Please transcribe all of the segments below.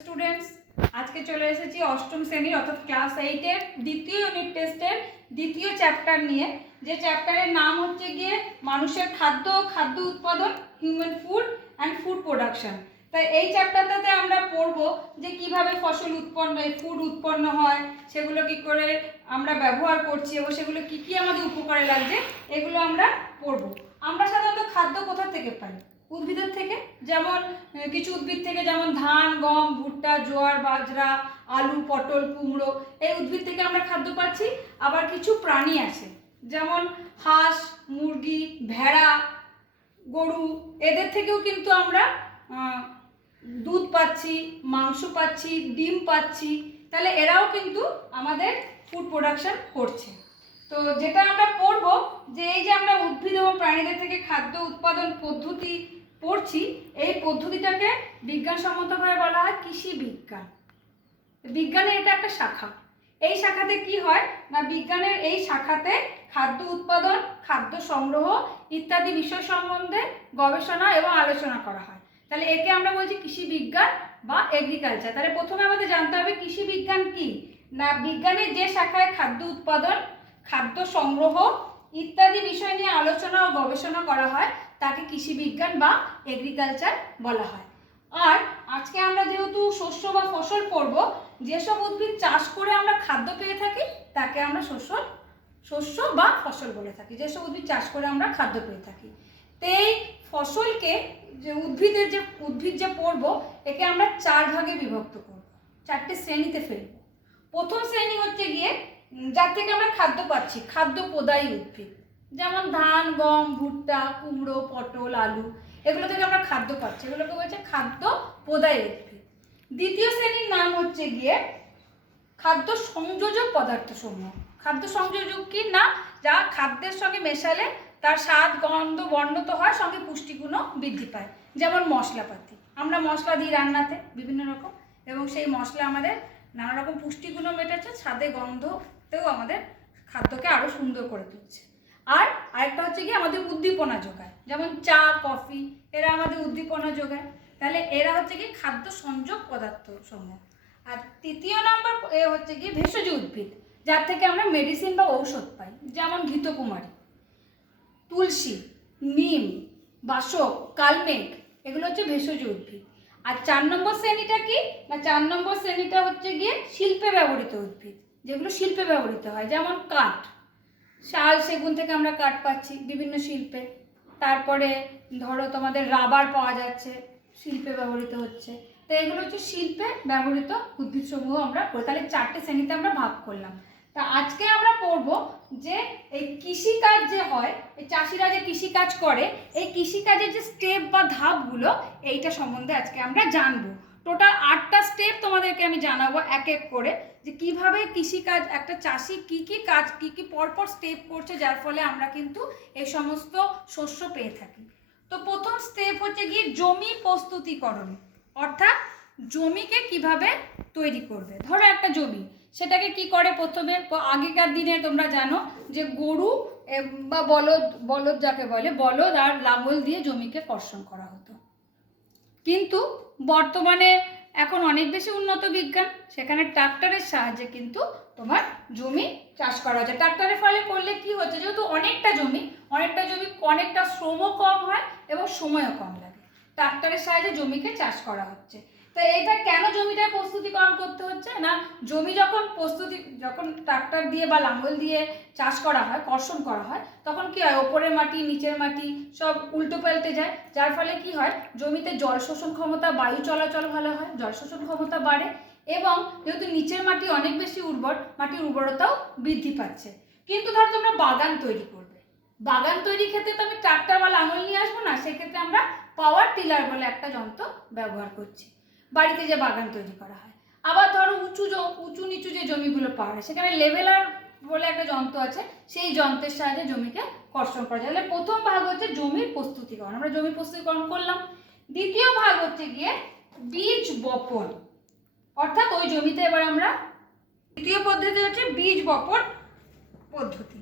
Students, আজকে চলে এসেছি অষ্টম শ্রেণীর অর্থাৎ ক্লাস 8 এর দ্বিতীয় ইউনিট টেস্টের দ্বিতীয় চ্যাপ্টার নিয়ে, যে চ্যাপ্টারের নাম হচ্ছে গিয়ে মানুষের খাদ্য খাদ্য উৎপাদন, human food and food production. তাই এই চ্যাপ্টারটাতে আমরা পড়বো যে কিভাবে ফসল উৎপন্ন ফুড উৎপন্ন হয়, সেগুলো কি করে আমরা ব্যবহার করছি এবং সেগুলো কি কি আমাদের উপকারে লাগছে, এগুলো আমরা পড়বো। আমরা সাধারণত খাদ্য কোথা থেকে পাই? উদ্ভিদের থেকে। যেমন কিছু উদ্ভিদ থেকে, যেমন ধান, গম, ভুট্টা, জোয়ার, বাজরা, আলু, পটল, কুমড়ো, এই উদ্ভিদ থেকে আমরা খাদ্য পাচ্ছি। আবার কিছু প্রাণী আছে, যেমন হাঁস, মুরগি, ভেড়া, গরু, এদের থেকেও কিন্তু আমরা দুধ পাচ্ছি, মাংস পাচ্ছি, ডিম পাচ্ছি। তাহলে এরাও কিন্তু আমাদের ফুড প্রোডাকশন করছে। তো যেটা আমরা পড়বো, যে এই যে আমরা উদ্ভিদ এবং প্রাণীদের থেকে খাদ্য উৎপাদন পদ্ধতি পড়ছি, এই পদ্ধতিটাকে বিজ্ঞানসম্মতভাবে বলা হয় কৃষি বিজ্ঞান। বিজ্ঞানের এটা একটা শাখা। এই শাখাতে কি হয় না, বিজ্ঞানের এই শাখাতে খাদ্য উৎপাদন, খাদ্য সংগ্রহ ইত্যাদি বিষয় সম্বন্ধে গবেষণা এবং আলোচনা করা হয়। তাহলে একে আমরা বলছি কৃষি বিজ্ঞান বা এগ্রিকালচার। তাহলে প্রথমে আমাদের জানতে হবে কৃষি বিজ্ঞান কি না, বিজ্ঞানের যে শাখায় খাদ্য উৎপাদন, খাদ্য সংগ্রহ ইত্যাদি বিষয় নিয়ে আলোচনা ও গবেষণা করা হয় তাকে কৃষি বিজ্ঞান বা এগ্রিকালচার বলা হয়। আর আজকে আমরা যেহেতু শস্য বা ফসল পড়ব, যেসব উদ্ভিদ চাষ করে আমরা খাদ্য পেয়ে থাকি তাকে আমরা শস্য বা ফসল বলে থাকি। যেসব উদ্ভিদ চাষ করে আমরা খাদ্য পেয়ে থাকি, তো এই ফসলকে যে উদ্ভিদ যে পড়ব, একে আমরা 4 ভাগে বিভক্ত করব, 4টে শ্রেণীতে ফেলব। প্রথম শ্রেণী হচ্ছে গিয়ে যার থেকে আমরা খাদ্য পাচ্ছি, খাদ্য প্রদায়ী উদ্ভিদ, যেমন ধান, গম, ভুট্টা, কুমড়ো, পটল, আলু, এগুলো থেকে আমরা খাদ্য পাচ্ছি, এগুলোকে বলছে খাদ্য প্রদায়ী উদ্ভিদ। দ্বিতীয় শ্রেণীর নাম হচ্ছে গিয়ে খাদ্য সংযোজক পদার্থসমূহ। খাদ্য সংযোজক কি না, যা খাদ্যের সঙ্গে মেশালে তার স্বাদ, গন্ধ, বর্ণ তো হয়, সঙ্গে পুষ্টিগুণও বৃদ্ধি পায়। যেমন মশলাপাতি, আমরা মশলা দিই রান্নাতে বিভিন্ন রকম, এবং সেই মশলা আমাদের নানা রকম পুষ্টিগুণও মেটাচ্ছে, স্বাদে গন্ধতেও আমাদের খাদ্যকে আরও সুন্দর করে তুলছে। আর আরেকটা হচ্ছে কি আমাদের উদ্দীপনা যোগায়, যেমন চা, কফি, এরা আমাদের উদ্দীপনা যোগায়। তাহলে এরা হচ্ছে কি খাদ্য সংযোগ পদার্থ সমূহ। আর তৃতীয় নাম্বার হচ্ছে কি ভেষজ উদ্ভিদ, যার থেকে আমরা মেডিসিন বা ঔষধ পাই, যেমন ঘৃতকুমারী, তুলসী, নিম, বাসক, কালমেঘ, এগুলো হচ্ছে ভেষজ উদ্ভিদ। আর 4 নম্বর শ্রেণীটা কি না, 4 নম্বর শ্রেণীটা হচ্ছে গিয়ে শিল্পে ব্যবহৃত উদ্ভিদ, যেগুলো শিল্পে ব্যবহৃত হয়, যেমন কাঠ, শাল, সেগুন থেকে আমরা কাঠ পাচ্ছি বিভিন্ন শিল্পে। তারপরে ধরো তোমাদের রাবার পাওয়া যাচ্ছে, শিল্পে ব্যবহৃত হচ্ছে। তো এগুলো হচ্ছে শিল্পে ব্যবহৃত উদ্ভিদসমূহ আমরা পড়ি। তাহলে 4টে শ্রেণীতে আমরা ভাগ করলাম। তা আজকে আমরা পড়বো যে এই কৃষিকাজ যে হয়, এই চাষিরা যে কৃষিকাজ করে, এই কৃষিকাজের যে স্টেপ বা ধাপগুলো, এইটা সম্বন্ধে আজকে আমরা জানবো। টোটাল 8টা স্টেপ তোমাদেরকে আমি জানাবো এক এক করে, যে কিভাবে কৃষিকাজ একটা চাষি কি কি কাজ, কি কি পরপর স্টেপ করছে, যার ফলে আমরা কিন্তু এই সমস্ত শস্য পেয়ে থাকি। তো প্রথম স্টেপ হচ্ছে গিয়ে জমি প্রস্তুতিকরণ, অর্থাৎ জমিকে কিভাবে তৈরি করবে। ধরো একটা জমি, সেটাকে কি করে প্রথমে, আগেকার দিনে তোমরা জানো যে গরু বা বলদ যাকে বলে, বলদ আর লাঙল দিয়ে জমিকে কর্ষণ করা হতো। কিন্তু বর্তমানে এখন অনেক বেশি উন্নত বিজ্ঞান, সেখানে ট্রাক্টরের সাহায্যে কিন্তু তোমার জমি চাষ করা হচ্ছে। ট্রাক্টরের ফলে করলে কি হচ্ছে, যেহেতু অনেকটা জমি অনেকটা শ্রমও কম হয় এবং সময়ও কম লাগে, ট্রাক্টরের সাহায্যে জমিকে চাষ করা হচ্ছে। তো এটা কেন জমিটা প্রস্তুতিকরণ করতে হচ্ছে না, জমি যখন ট্রাক্টর দিয়ে বা লাঙ্গল দিয়ে চাষ করা হয়, কর্ষণ করা হয়, তখন কি হয়, ওপরের মাটি নিচের মাটি সব উল্টো পাল্টে যায়, যার ফলে কি হয়, জমিতে জল শোষণ ক্ষমতা, বায়ু চলাচল ভালো হয়, জল শোষণ ক্ষমতা বাড়ে, এবং যেহেতু নিচের মাটি অনেক বেশি উর্বর, মাটির উর্বরতাও বৃদ্ধি পাচ্ছে। কিন্তু ধরো তোমরা বাগান তৈরি করবে, বাগান তৈরির ক্ষেত্রে তো আমি ট্রাক্টর বা লাঙল নিয়ে আসবো না, সেক্ষেত্রে আমরা পাওয়ার টিলার বলে একটা যন্ত্র ব্যবহার করছি বাড়িতে যে বাগান তৈরি করা হয়। আবার ধরো উঁচু নিচু যে জমিগুলো পাওয়া যায়, সেখানে লেভেলার বলে একটা যন্ত্র আছে, সেই যন্ত্রের সাহায্যে জমিকে কর্ষণ করা যায়। তাহলে প্রথম ভাগ হচ্ছে জমির প্রস্তুতিকরণ, আমরা জমি প্রস্তুতিকরণ করলাম। দ্বিতীয় ভাগ হচ্ছে গিয়ে বীজ বপন, অর্থাৎ ওই জমিতে এবার আমরা দ্বিতীয় পদ্ধতি হচ্ছে বীজ বপন পদ্ধতি।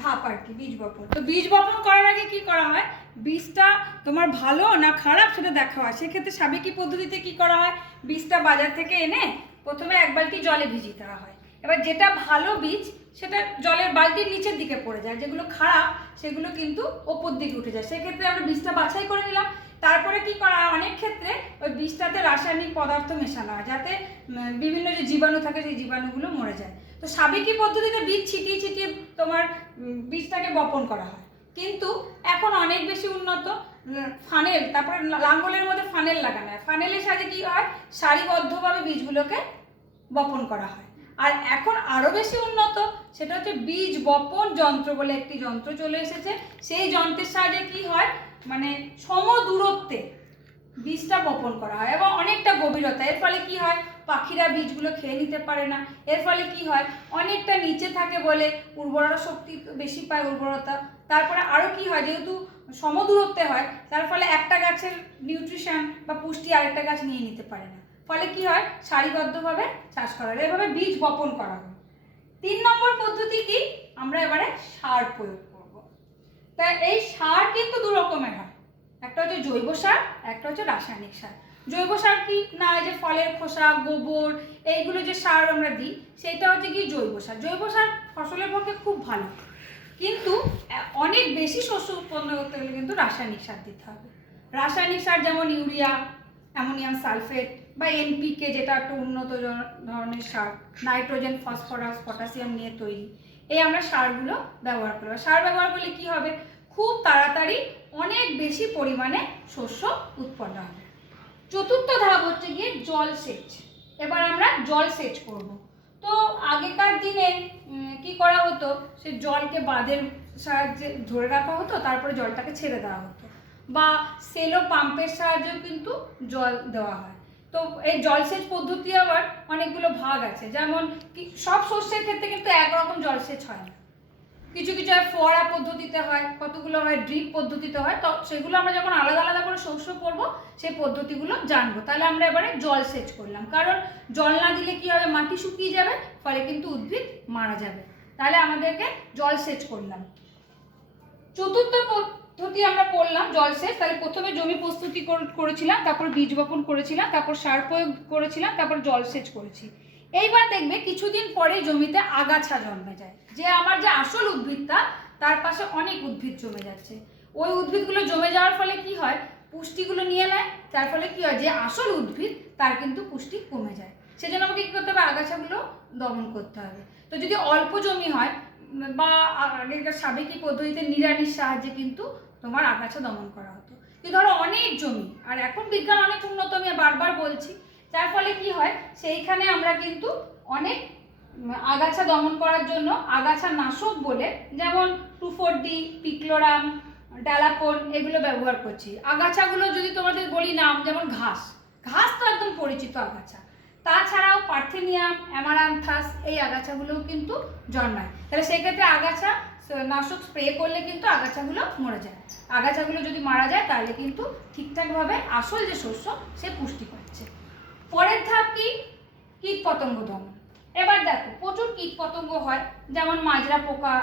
ধাপ আর কি, বীজ বপন। তো বীজ বপন করার আগে কি করা হয়, বীজটা তোমার ভালো না খারাপ সেটা দেখা হয়। সেক্ষেত্রে সাবেকি পদ্ধতিতে কি করা হয়, বীজটা বাজার থেকে এনে প্রথমে এক বালতি জলে ভিজিয়ে দেওয়া হয়। এবার যেটা ভালো বীজ সেটা জলের বালতির নিচের দিকে পড়ে যায়, যেগুলো খারাপ সেগুলো কিন্তু ওপর দিকে উঠে যায়। সেক্ষেত্রে আমরা বীজটা বাছাই করে নিলাম। তারপরে কি করা হয়, অনেক ক্ষেত্রে ওই বীজটাতে রাসায়নিক পদার্থ মেশানো হয় যাতে বিভিন্ন যে জীবাণু থাকে সেই জীবাণুগুলো মরে যায়। তো সাবেকি পদ্ধতিতে বীজ ছিটিয়ে ছিটিয়ে তোমার বীজটাকে বপন করা হয়। কিন্তু এখন অনেক বেশি উন্নত ফানেল, তারপরে লাঙ্গলের মধ্যে ফানেল লাগানো হয়। ফানেলের সাহায্যে কি হয়, সারিবদ্ধভাবে বীজগুলোকে বপন করা হয়। আর এখন আরও বেশি উন্নত, সেটা হচ্ছে বীজ বপন যন্ত্র বলে একটি যন্ত্র চলে এসেছে। সেই যন্ত্রের সাহায্যে কি হয়, মানে সম দূরত্বে বীজটা বপন করা হয় এবং অনেকটা গভীরতা। এর ফলে কি হয়, পাখিরা বীজগুলো খেয়ে নিতে পারে না। এর ফলে কি হয়, অনেকটা নিচে থাকে বলে উর্বরতা শক্তি বেশি পায়, উর্বরতা। তারপরে আরও কি হয়, যেহেতু সমদূরত্বে হয় তার ফলে একটা গাছের নিউট্রিশন বা পুষ্টি আরেকটা গাছ নিয়ে নিতে পারে না। ফলে কি হয়, সারিবদ্ধভাবে চাষ করা হয়, এভাবে বীজ বপন করা হয়। 3 নম্বর পদ্ধতি কি, আমরা এবারে সার প্রয়োগ করব। তা এই সার কিন্তু দু রকমের হয়, একটা হচ্ছে জৈব সার, একটা হচ্ছে রাসায়নিক সার। জৈব সার কি না, এই যে ফলের খোসা, গোবর, এইগুলো যে সার আমরা দিই সেটা হচ্ছে কি জৈব সার। জৈব সার ফসলের পক্ষে খুব ভালো, কিন্তু অনেক বেশি শস্য উৎপন্ন করতে গেলে কিন্তু রাসায়নিক সার দিতে হবে। রাসায়নিক সার যেমন ইউরিয়া, অ্যামোনিয়াম সালফেট বা এনপিকে, যেটা একটা উন্নত ধরনের সার, নাইট্রোজেন, ফসফরাস, পটাশিয়াম নিয়ে তৈরি, এই আমরা সারগুলো ব্যবহার করব। সার ব্যবহার করলে কি হবে, খুব তাড়াতাড়ি অনেক বেশি পরিমাণে শস্য উৎপন্ন হবে। চতুর্থ ধাপ হচ্ছে গিয়ে জলসেচ। এবার আমরা জলসেচ করব। তো আগেকার দিনে কি করা হতো, সে জলকে বাঁধের সাহায্যে ধরে রাখা হতো, তারপরে জলটাকে ছেড়ে দেওয়া হতো, বা সেলো পাম্পের সাহায্যেও কিন্তু জল দেওয়া হয়। তো এই জলসেচ পদ্ধতি আবার অনেকগুলো ভাগ আছে, যেমন সব শস্যের ক্ষেত্রে কিন্তু একরকম জলসেচ হয় না। কিছু কিছু ফোয়ারা পদ্ধতিতে হয়, কতগুলো হয় ড্রিপ পদ্ধতিতে হয়। তো সেগুলো আমরা যখন আলাদা আলাদা করে শস্য করব সেই পদ্ধতিগুলো জানবো। তাহলে আমরা এবারে জলসেচ করলাম, কারণ জল না দিলে কি হবে, মাটি শুকিয়ে যাবে, ফলে কিন্তু উদ্ভিদ মারা যাবে। তাহলে আমাদেরকে জলসেচ করলাম। চতুর্থ পদ্ধতি আমরা করলাম জলসেচ। তাহলে প্রথমে জমি প্রস্তুতি করেছিলাম, তারপর বীজ বপন করেছিলাম, তারপর সার প্রয়োগ করেছিলাম, তারপর জলসেচ করেছি। এইবার দেখবে কিছুদিন পরে জমিতে আগাছা জন্মে যায়, যে আমার যে আসল উদ্ভিদটা তার পাশে অনেক উদ্ভিদ জমে যাচ্ছে। ওই উদ্ভিদগুলো জমে যাওয়ার ফলে কি হয়, পুষ্টিগুলো নিয়ে নেয়, তার ফলে কি হয়, যে আসল উদ্ভিদ তার কিন্তু পুষ্টি কমে যায়। সেজন্য আমাকে কি করতে হবে, আগাছাগুলো দমন করতে হবে। তো যদি অল্প জমি হয় বা আগেকার সাবেকি পদ্ধতিতে নিড়ানির সাহায্যে কিন্তু তোমার আগাছা দমন করা হতো। কিন্তু ধরো অনেক জমি, আর এখন বিজ্ঞান অনেক উন্নত, আমি বারবার বলছি, যার ফলে কি হয়, সেইখানে আমরা কিন্তু অনেক আগাছা দমন করার জন্য আগাছা নাশক বলে, যেমন 2,4-D, পিক্লোরাম, ডালাপন, এগুলো ব্যবহার করছি। আগাছাগুলো যদি তোমাদের বলি নাম, যেমন ঘাস, ঘাস তো একদম পরিচিত আগাছা। তাছাড়াও পার্থেনিয়াম, অ্যামারান্থাস, এই আগাছাগুলোও কিন্তু জন্মায়। তাহলে সেক্ষেত্রে আগাছা নাশক স্প্রে করলে কিন্তু আগাছাগুলো মরে যায়। আগাছাগুলো যদি মারা যায় তাহলে কিন্তু ঠিকঠাকভাবে আসল যে শস্য সে পুষ্টি পাচ্ছে। পরের ধাপ কি, কীট পতঙ্গ দমন। এবার দেখো প্রচুর কীট পতঙ্গ হয়, যেমন মাজরা পোকা,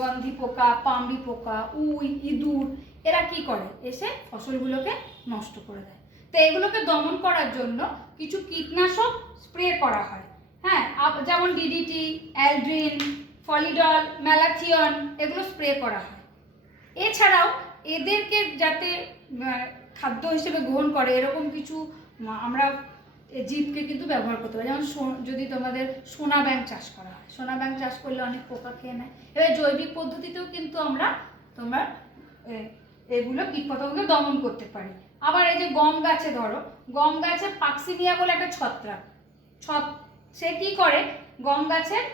গন্ধি পোকা, পামড়ি পোকা, উই, ইঁদুর, এরা কি করে, এসে ফসলগুলোকে নষ্ট করে দেয়। তো এগুলোকে দমন করার জন্য কিছু কীটনাশক স্প্রে করা হয়। হ্যাঁ, যেমন ডিডিটি, অ্যালড্রিন, ফলিডল, ম্যালাথিয়ন, এগুলো স্প্রে করা হয়। এছাড়াও এদেরকে যাতে খাদ্য হিসেবে গ্রহণ করে এরকম কিছু আমরা জীবকে কিন্তু ব্যবহার করতে পারি। যেমন যদি তোমাদের সোনা ব্যাঙ চাষ করা হয়, সোনা ব্যাঙ চাষ করলে অনেক পোকা খেয়ে নেয়। এবার জৈবিক পদ্ধতিতেও কিন্তু আমরা তোমরা এগুলো কীটপতঙ্গ দমন করতে পারি। আবার এই যে গম গাছে, ধরো গম গাছে পাক্সিনিয়া বলে একটা ছত্রাক, সে কি করে, গম গাছের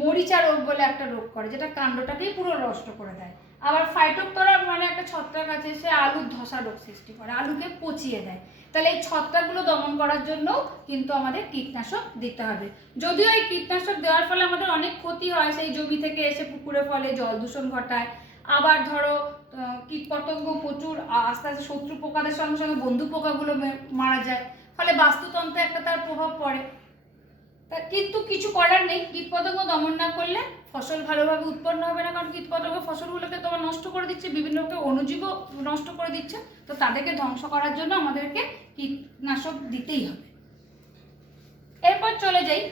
মরিচা রোগ বলে একটা রোগ করে, যেটা কাণ্ডটাকেই পুরো নষ্ট করে দেয়। আবার ফাইটোপ্তরা মানে একটা ছত্রাক আছে, সে আলুর ধসা রোগ সৃষ্টি করে, আলুকে পচিয়ে দেয়। তাহলে এই ছত্রাকগুলো দমন করার জন্য কিন্তু আমাদের কীটনাশক দিতে হবে। যদিও এই কীটনাশক দেওয়ার ফলে আমাদের অনেক ক্ষতি হয়, সেই জমি থেকে এসে পুকুরে ফলে জল দূষণ ঘটায়। আবার ধরো কীটপতঙ্গ প্রচুর আস্তে আস্তে শত্রু পোকাদের সঙ্গে সঙ্গে বন্ধু পোকাগুলো মারা যায়, ফলে বাস্তুতন্ত্রে একটা তার প্রভাব পড়ে। তা কিন্তু কিছু করার নেই, কীটপতঙ্গ দমন না করলে ফসল ভালোভাবে উৎপন্ন হবে না, কারণ কীটপতঙ্গ ফসলগুলোকে তোমার নষ্ট করে দিচ্ছে, বিভিন্ন অণুজীবও নষ্ট করে দিচ্ছে। তো তাদেরকে ধ্বংস করার জন্য আমাদেরকে কীটনাশক দিতেই হবে। এরপর চলে যাই,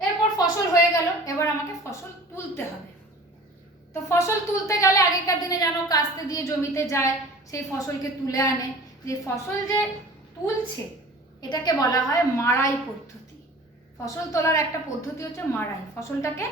এরপর ফসল হয়ে গেল, এবার আমাকে ফসল তুলতে হবে। তো ফসল তুলতে গেলে আগেকার দিনে যেন কাস্তে দিয়ে জমিতে যায়, সেই ফসলকে তুলে আনে। যে ফসল যে তুলছে এটাকে বলা হয় মাড়াই পদ্ধতি। ফসল তোলার একটা পদ্ধতি হচ্ছে মাড়াই, ফসলটাকে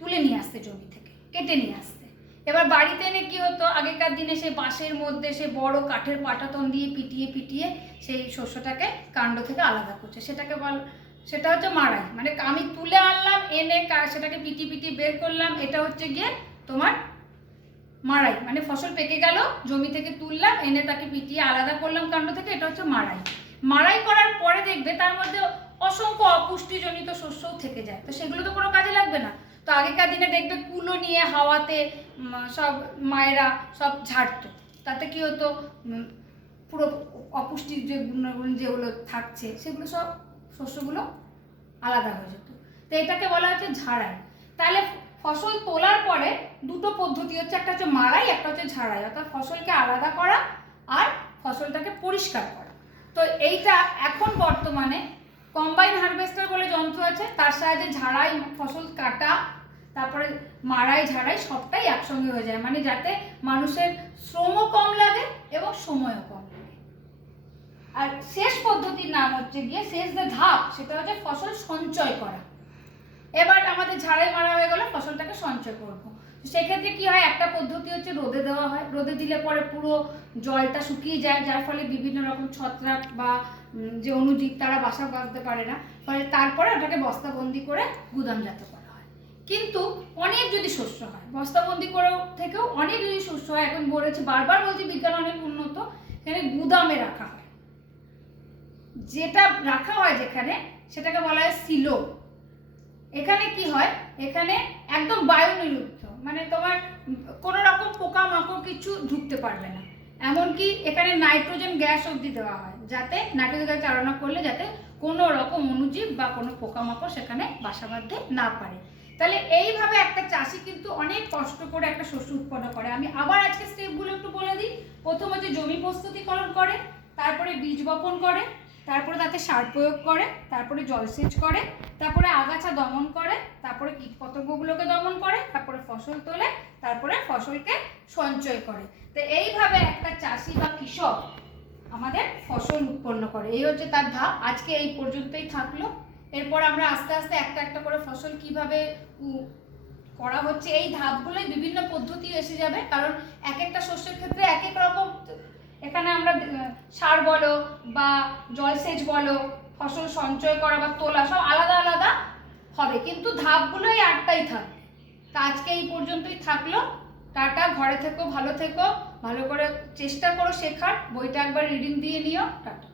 তুলে নিয়ে আসতে জমি থেকে, কেটে নিয়ে আসতে। এবার বাড়িতে এনে কি হতো, আগেকার দিনে সেই বাঁশের মধ্যে সে বড় কাঠের পাটাতন দিয়ে পিটিয়ে পিটিয়ে সেই শস্যটাকে কাণ্ড থেকে আলাদা করছে, সেটা হচ্ছে মাড়াই। মানে আমি তুলে আনলাম, এনে সেটাকে পিটিয়ে পিটিয়ে বের করলাম, এটা হচ্ছে গিয়ে তোমার মাড়াই। মানে ফসল পেকে গেল, জমি থেকে তুললাম, এনে তাকে পিটিয়ে আলাদা করলাম কাণ্ড থেকে, এটা হচ্ছে মাড়াই। মাড়াই করার পরে দেখবে তার মধ্যে অসংখ্য অপুষ্টিজনিত শস্যও থেকে যায়, তো সেগুলো তো কোনো কাজে লাগবে না। তো আগেকার দিনে দেখবে কুলো নিয়ে হাওয়াতে সব মায়েরা সব ঝাড়তো, তাতে কি হতো, পুরো অপুষ্টির যে গুণাগুণ যেগুলো থাকছে সেগুলো সব শস্যগুলো আলাদা হয়ে যেত। তো এটাকে বলা হচ্ছে ঝাড়াই। তাহলে ফসল তোলার পরে দুটো পদ্ধতি হচ্ছে, একটা হচ্ছে মাড়াই, একটা হচ্ছে ঝাড়াই, অর্থাৎ ফসলকে আলাদা করা আর ফসলটাকে পরিষ্কার করা। তো এইটা এখন বর্তমানে কম্বাইন হারভেস্টার বলে যন্ত্র আছে, তার সাহায্যে ঝাড়াই, ফসল কাটা, তারপরে মাড়াই ঝাড়াই সবটাই একসঙ্গে হয়ে যায়, মানে যাতে মানুষের শ্রমও কম লাগে এবং সময়ও কম লাগে। আর শেষ পদ্ধতির নাম হচ্ছে গিয়ে, শেষ যে ধাপ সেটা হচ্ছে ফসল সঞ্চয় করা। এবার আমাদের ঝাড়াই মারা হয়ে গেল, ফসলটাকে সঞ্চয় করবো। সেক্ষেত্রে কি হয়, একটা পদ্ধতি হচ্ছে রোদে দেওয়া হয়, রোদে দিলে পরে পুরো জলটা শুকিয়ে যায়, যার ফলে বিভিন্ন রকম ছত্রাক বা যে অণুজীব তারা বাসা বাঁধতে পারে না, ফলে তারপরে ওটাকে বস্তাবন্দি করে গুদামজাত করা হয়। কিন্তু অনেক যদি শস্য হয়, বস্তাবন্দি করেও থেকেও অনেক যদি শস্য হয়, এখন বলেছি, বারবার বলছি বিজ্ঞান অনেক উন্নত, এখানে গুদামে রাখা হয়। যেটা রাখা হয় যেখানে, সেটাকে বলা হয় সিলো। এখানে কি হয়, এখানে একদম বায়ু নিরুদ্ধ, মানে তোমার কোনো রকম পোকামাকড় কিছু ঢুকতে পারবে না। এমনকি এখানে নাইট্রোজেন গ্যাস অবধি দেওয়া হয়, যাতে নাইট্রোজেন গ্যাস চালনা করলে যাতে কোনো রকম অণুজীব বা কোনো পোকামাকড় সেখানে বাসা বাঁধতে না পারে। তাহলে এইভাবে একটা চাষি কিন্তু অনেক কষ্ট করে একটা শস্য উৎপন্ন করে। আমি আবার আজকে স্টেপগুলো একটু বলে দিই। প্রথম হচ্ছে জমি প্রস্তুতিকরণ করে, তারপরে বীজ বপন করে, তারপরে তাতে সার প্রয়োগ করে, তারপরে জলসেচ করে, তারপরে আগাছা দমন করে, তারপরে কীটপতঙ্গগুলোকে দমন করে, তারপরে ফসল তোলে, তারপরে ফসলকে সঞ্চয় করে। তো এইভাবে একটা চাষি বা কৃষক আমাদের ফসল উৎপন্ন করে। এই হচ্ছে তার ধাপ। আজকে এই পর্যন্তই থাকলো। এরপর আমরা আস্তে আস্তে একটা একটা করে ফসল কিভাবে করা হচ্ছে, এই ধাপগুলোই বিভিন্ন পদ্ধতি এসে যাবে, কারণ এক একটা শস্যের ক্ষেত্রে এক এক রকম, এখানে আমরা সার বলো বা জলসেচ বলো, ফসল সঞ্চয় করা বা তোলা, সব আলাদা আলাদা হবে, কিন্তু ধাপগুলোই আটটাই থাকবে। তা আজকে এই পর্যন্তই থাকলো। টাটা, ঘরে থেকো, ভালো থেকো, ভালো করে চেষ্টা করো শেখার, বইটা একবার রিডিং দিয়ে নিও। টাটা।